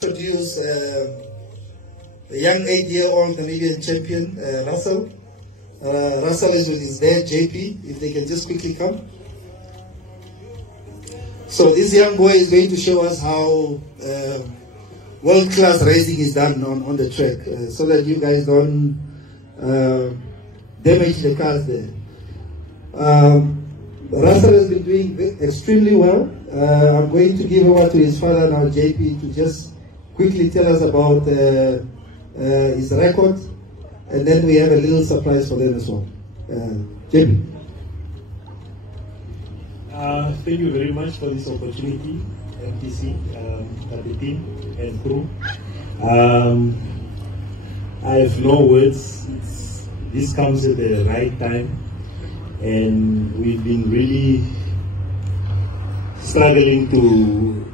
Introduce the young 8-year-old Namibian champion, Russell. Russell is with his dad, JP, if they can just quickly come. So this young boy is going to show us how world-class racing is done on the track, so that you guys don't damage the cars there. Russell has been doing extremely well. I'm going to give over to his father now, JP, to just quickly tell us about his record, and then we have a little surprise for them as well. JP. Thank you very much for this opportunity, MTC, the team and crew. I have no words. This comes at the right time, and we've been really struggling to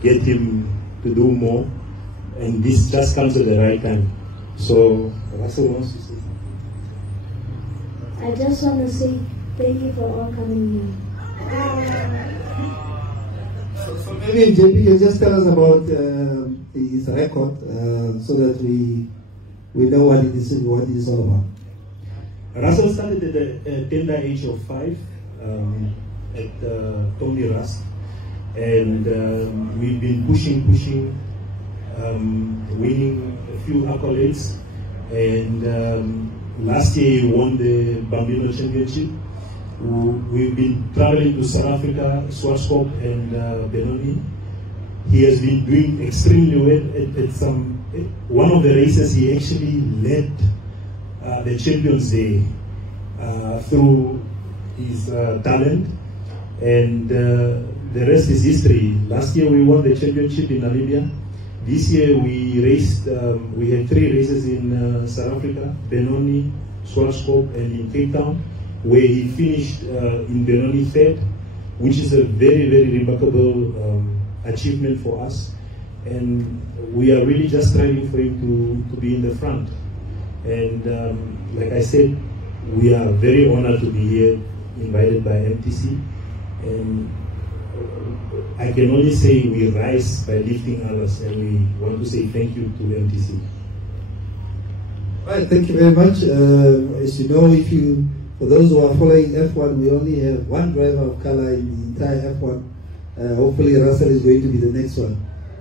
get him to do more, and this just comes at the right time. So Russell wants to say something. I just want to say thank you for all coming here. So maybe JP can just tell us about his record, so that we know what it is all about. Russell started at the tender age of 5 at Tony Rust, and we've been pushing, winning a few accolades, and last year he won the Bambino Championship. We've been traveling to South Africa, Swartskop and Benoni. He has been doing extremely well at one of the races. He actually led the Champions Day through his talent, and the rest is history. Last year we won the championship in Namibia. This year we raced, we had 3 races in South Africa, Benoni, Swartskop and in Cape Town, where he finished in Benoni 3rd, which is a very, very remarkable achievement for us. And we are really just striving for him to be in the front. And like I said, we are very honored to be here, invited by MTC. And I can only say we rise by lifting others, and we want to say thank you to MTC. Right, thank you very much. As you know, for those who are following F1, we only have one driver of color in the entire F1. Hopefully Russell is going to be the next one.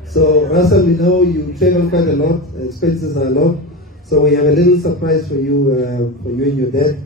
So Russell, we know you travel quite a lot, expenses are a lot. So we have a little surprise for you and your dad.